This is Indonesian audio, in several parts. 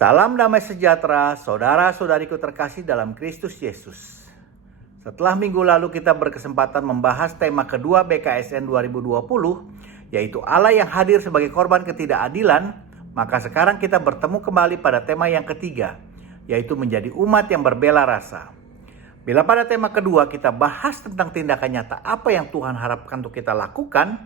Salam damai sejahtera, saudara-saudariku terkasih dalam Kristus Yesus. Setelah minggu lalu kita berkesempatan membahas tema kedua BKSN 2020, yaitu Allah yang hadir sebagai korban ketidakadilan, maka sekarang kita bertemu kembali pada tema yang ketiga, yaitu menjadi umat yang berbela rasa. Bila pada tema kedua kita bahas tentang tindakan nyata apa yang Tuhan harapkan untuk kita lakukan,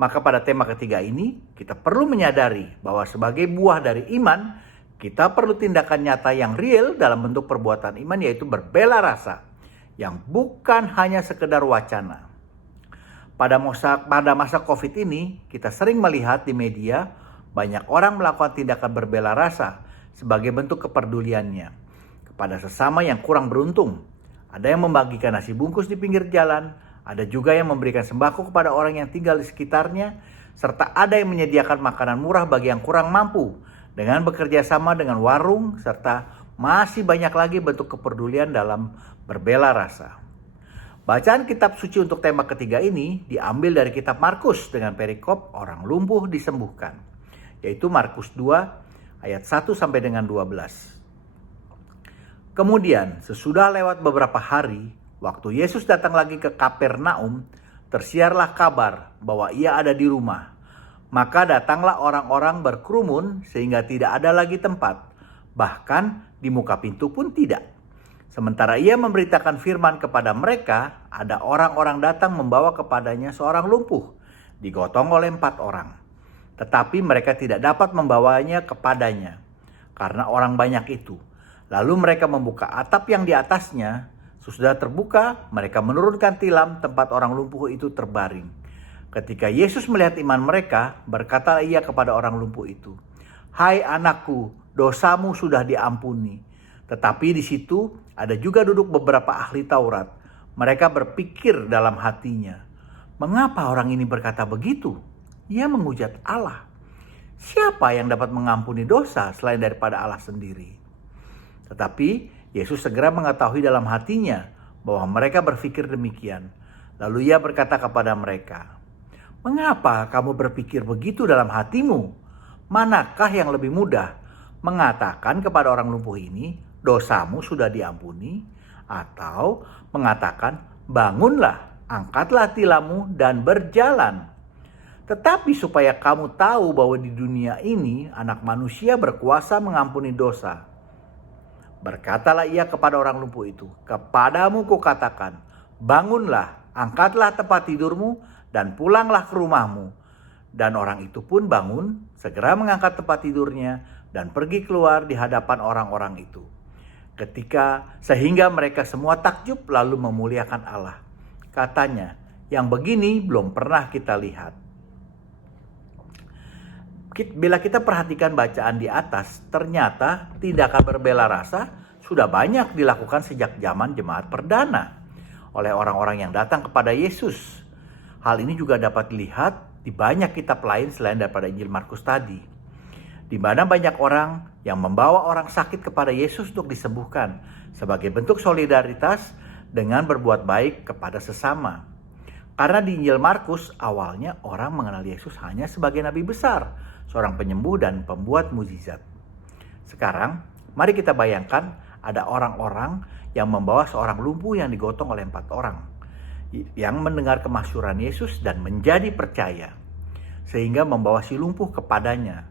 maka pada tema ketiga ini kita perlu menyadari bahwa sebagai buah dari iman, kita perlu tindakan nyata yang real dalam bentuk perbuatan iman, yaitu berbela rasa, yang bukan hanya sekedar wacana. Pada masa COVID ini, kita sering melihat di media banyak orang melakukan tindakan berbela rasa sebagai bentuk kepeduliannya kepada sesama yang kurang beruntung. Ada yang membagikan nasi bungkus di pinggir jalan, ada juga yang memberikan sembako kepada orang yang tinggal di sekitarnya, serta ada yang menyediakan makanan murah bagi yang kurang mampu, dengan bekerja sama dengan warung, serta masih banyak lagi bentuk kepedulian dalam berbela rasa. Bacaan kitab suci untuk tema ketiga ini diambil dari kitab Markus dengan perikop orang lumpuh disembuhkan, yaitu Markus 2 ayat 1 sampai dengan 12. Kemudian sesudah lewat beberapa hari, waktu Yesus datang lagi ke Kapernaum, tersiarlah kabar bahwa ia ada di rumah. Maka datanglah orang-orang berkerumun sehingga tidak ada lagi tempat, bahkan di muka pintu pun tidak. Sementara ia memberitakan firman kepada mereka, ada orang-orang datang membawa kepadanya seorang lumpuh, digotong oleh 4 orang. Tetapi mereka tidak dapat membawanya kepadanya, karena orang banyak itu. Lalu mereka membuka atap yang di atasnya, sesudah terbuka, mereka menurunkan tilam tempat orang lumpuh itu terbaring. Ketika Yesus melihat iman mereka, berkata ia kepada orang lumpuh itu, "Hai anakku, dosamu sudah diampuni." Tetapi di situ ada juga duduk beberapa ahli Taurat. Mereka berpikir dalam hatinya, "Mengapa orang ini berkata begitu? Ia menghujat Allah. Siapa yang dapat mengampuni dosa selain daripada Allah sendiri?" Tetapi Yesus segera mengetahui dalam hatinya bahwa mereka berpikir demikian. Lalu ia berkata kepada mereka, "Mengapa kamu berpikir begitu dalam hatimu? Manakah yang lebih mudah, mengatakan kepada orang lumpuh ini, 'Dosamu sudah diampuni,' atau mengatakan, 'Bangunlah, angkatlah tilammu dan berjalan'? Tetapi supaya kamu tahu bahwa di dunia ini Anak Manusia berkuasa mengampuni dosa." Berkatalah ia kepada orang lumpuh itu, "Kepadamu kukatakan, bangunlah, angkatlah tempat tidurmu, dan pulanglah ke rumahmu." Dan orang itu pun bangun, segera mengangkat tempat tidurnya, dan pergi keluar di hadapan orang-orang itu. Sehingga mereka semua takjub lalu memuliakan Allah. Katanya, "Yang begini belum pernah kita lihat." Bila kita perhatikan bacaan di atas, ternyata tindakan berbela rasa sudah banyak dilakukan sejak zaman jemaat perdana oleh orang-orang yang datang kepada Yesus. Hal ini juga dapat dilihat di banyak kitab lain selain daripada Injil Markus tadi, di mana banyak orang yang membawa orang sakit kepada Yesus untuk disembuhkan sebagai bentuk solidaritas dengan berbuat baik kepada sesama. Karena di Injil Markus awalnya orang mengenal Yesus hanya sebagai nabi besar, seorang penyembuh dan pembuat mukjizat. Sekarang mari kita bayangkan ada orang-orang yang membawa seorang lumpuh yang digotong oleh 4 orang, yang mendengar kemasyhuran Yesus dan menjadi percaya, sehingga membawa si lumpuh kepadanya.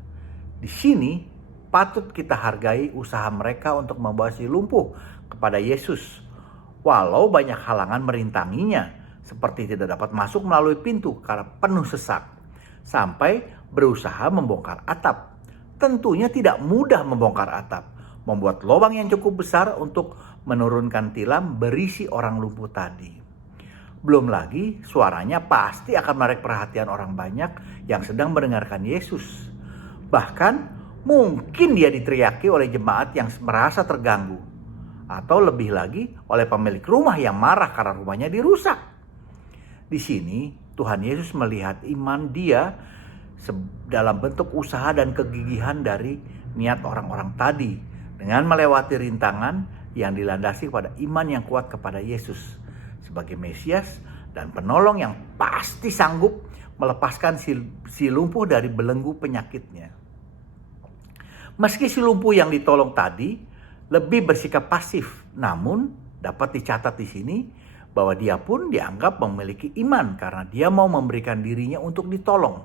Di sini patut kita hargai usaha mereka untuk membawa si lumpuh kepada Yesus, walau banyak halangan merintanginya, seperti tidak dapat masuk melalui pintu karena penuh sesak, sampai berusaha membongkar atap. Tentunya tidak mudah membongkar atap, membuat lubang yang cukup besar untuk menurunkan tilam berisi orang lumpuh tadi. Belum lagi suaranya pasti akan menarik perhatian orang banyak yang sedang mendengarkan Yesus. Bahkan mungkin dia diteriaki oleh jemaat yang merasa terganggu. Atau lebih lagi oleh pemilik rumah yang marah karena rumahnya dirusak. Di sini Tuhan Yesus melihat iman dia dalam bentuk usaha dan kegigihan dari niat orang-orang tadi, dengan melewati rintangan yang dilandasi pada iman yang kuat kepada Yesus sebagai Mesias dan penolong yang pasti sanggup melepaskan si lumpuh dari belenggu penyakitnya. Meski si lumpuh yang ditolong tadi lebih bersikap pasif, namun dapat dicatat di sini bahwa dia pun dianggap memiliki iman karena dia mau memberikan dirinya untuk ditolong.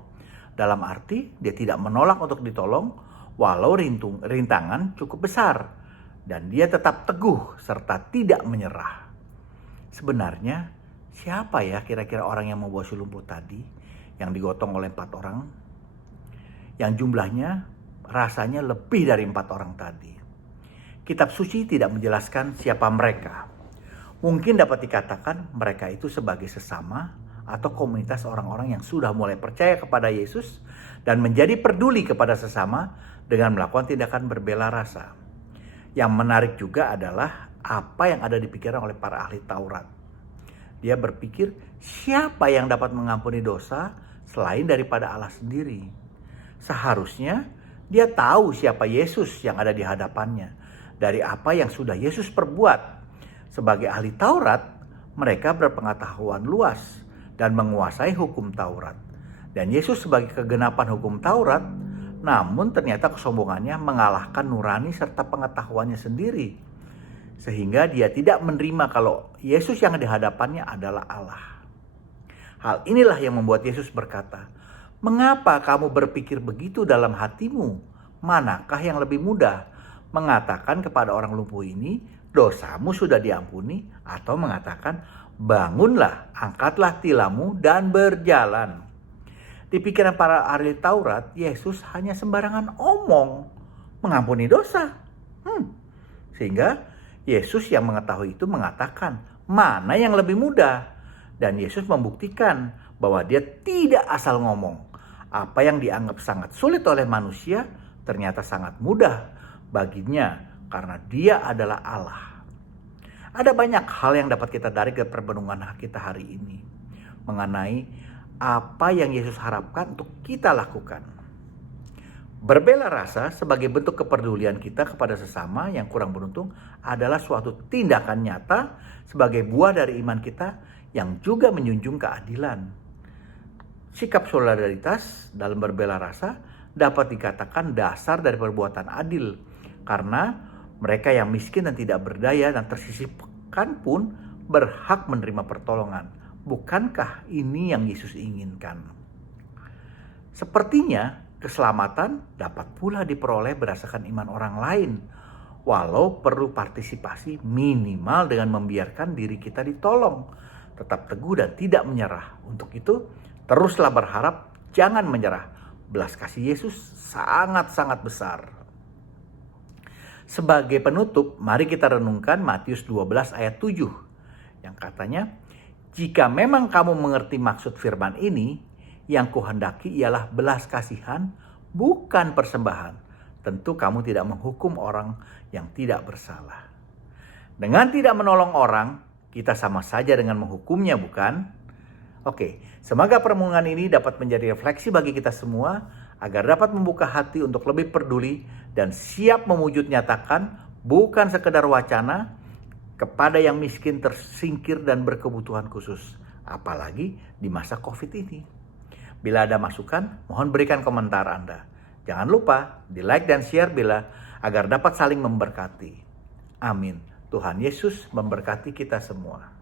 Dalam arti dia tidak menolak untuk ditolong walau rintangan cukup besar, dan dia tetap teguh serta tidak menyerah. Sebenarnya siapa ya kira-kira orang yang membawa si lumpuh tadi yang digotong oleh 4 orang? Yang jumlahnya rasanya lebih dari 4 orang tadi. Kitab suci tidak menjelaskan siapa mereka. Mungkin dapat dikatakan mereka itu sebagai sesama atau komunitas orang-orang yang sudah mulai percaya kepada Yesus dan menjadi peduli kepada sesama dengan melakukan tindakan berbela rasa. Yang menarik juga adalah apa yang ada di pikiran oleh para ahli Taurat. Dia berpikir, siapa yang dapat mengampuni dosa selain daripada Allah sendiri? Seharusnya dia tahu siapa Yesus yang ada di hadapannya dari apa yang sudah Yesus perbuat. Sebagai ahli Taurat, mereka berpengetahuan luas dan menguasai hukum Taurat. Dan Yesus sebagai kegenapan hukum Taurat, namun ternyata kesombongannya mengalahkan nurani serta pengetahuannya sendiri. Sehingga dia tidak menerima kalau Yesus yang di hadapannya adalah Allah. Hal inilah yang membuat Yesus berkata, "Mengapa kamu berpikir begitu dalam hatimu? Manakah yang lebih mudah? Mengatakan kepada orang lumpuh ini, dosamu sudah diampuni, atau mengatakan, bangunlah, angkatlah tilammu dan berjalan." Di pikiran para ahli Taurat, Yesus hanya sembarangan omong, mengampuni dosa. Sehingga Yesus yang mengetahui itu mengatakan, mana yang lebih mudah? Dan Yesus membuktikan bahwa dia tidak asal ngomong. Apa yang dianggap sangat sulit oleh manusia ternyata sangat mudah baginya karena dia adalah Allah. Ada banyak hal yang dapat kita tarik dari perbenungan kita hari ini mengenai apa yang Yesus harapkan untuk kita lakukan. Berbela rasa sebagai bentuk kepedulian kita kepada sesama yang kurang beruntung adalah suatu tindakan nyata sebagai buah dari iman kita yang juga menjunjung keadilan. Sikap solidaritas dalam berbela rasa dapat dikatakan dasar dari perbuatan adil, karena mereka yang miskin dan tidak berdaya dan tersisihkan pun berhak menerima pertolongan. Bukankah ini yang Yesus inginkan? Sepertinya keselamatan dapat pula diperoleh berdasarkan iman orang lain, walau perlu partisipasi minimal dengan membiarkan diri kita ditolong, tetap teguh dan tidak menyerah. Untuk itu, teruslah berharap, jangan menyerah. Belas kasih Yesus sangat-sangat besar. Sebagai penutup, mari kita renungkan Matius 12 ayat 7 yang katanya, "Jika memang kamu mengerti maksud firman ini, yang kuhendaki ialah belas kasihan, bukan persembahan. Tentu kamu tidak menghukum orang yang tidak bersalah." Dengan tidak menolong orang, kita sama saja dengan menghukumnya, bukan? Oke, semoga permenungan ini dapat menjadi refleksi bagi kita semua agar dapat membuka hati untuk lebih peduli dan siap mewujud nyatakan bukan sekedar wacana kepada yang miskin, tersingkir dan berkebutuhan khusus, apalagi di masa Covid ini. Bila ada masukan, mohon berikan komentar Anda. Jangan lupa di like dan share agar dapat saling memberkati. Amin. Tuhan Yesus memberkati kita semua.